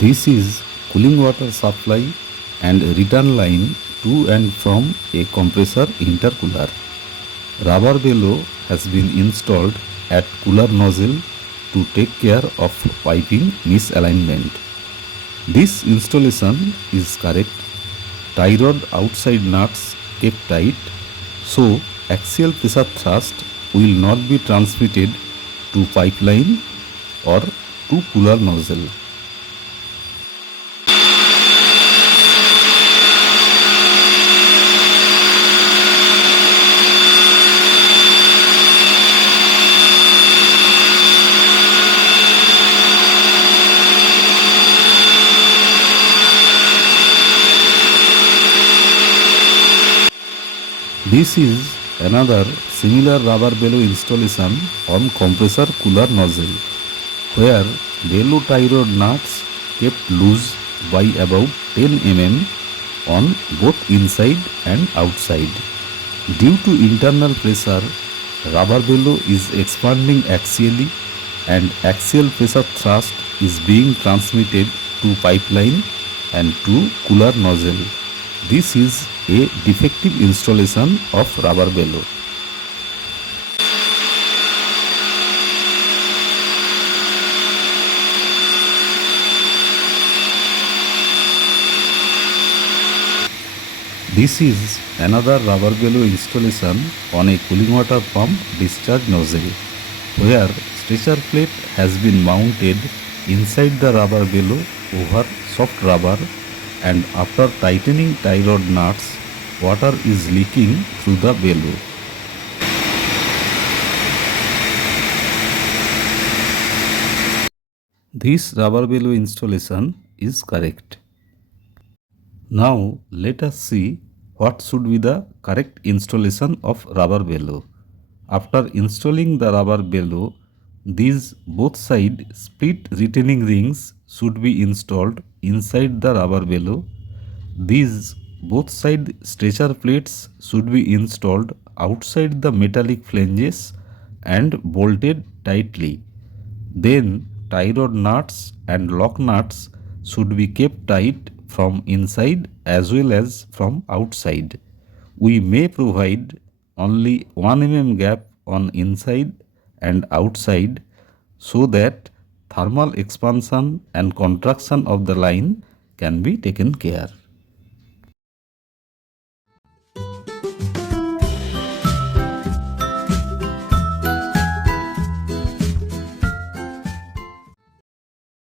This is cooling water supply and return line to and from a compressor intercooler. Rubber bellow has been installed at cooler nozzle to take care of piping misalignment. This installation is correct. Tie rod outside nuts kept tight, so axial pressure thrust will not be transmitted to pipeline or to cooler nozzle. This is another similar rubber bellow installation on compressor cooler nozzle, where bellow tie rod nuts kept loose by about 10 mm on both inside and outside. Due to internal pressure, rubber bellow is expanding axially and axial pressure thrust is being transmitted to pipeline and to cooler nozzle. This is a defective installation of rubber bellow. This is another rubber bellow installation on a cooling water pump discharge nozzle, where stretcher plate has been mounted inside the rubber bellow over soft rubber, and after tightening tie rod nuts, water is leaking through the bellow. This rubber bellow installation is correct. Now let us see what should be the correct installation of rubber bellow. After installing the rubber bellow, these both side split retaining rings should be installed inside the rubber bellow. These both side stretcher plates should be installed outside the metallic flanges and bolted tightly. Then tie rod nuts and lock nuts should be kept tight from inside as well as from outside. We may provide only 1 mm gap on inside and outside so that thermal expansion and contraction of the line can be taken care.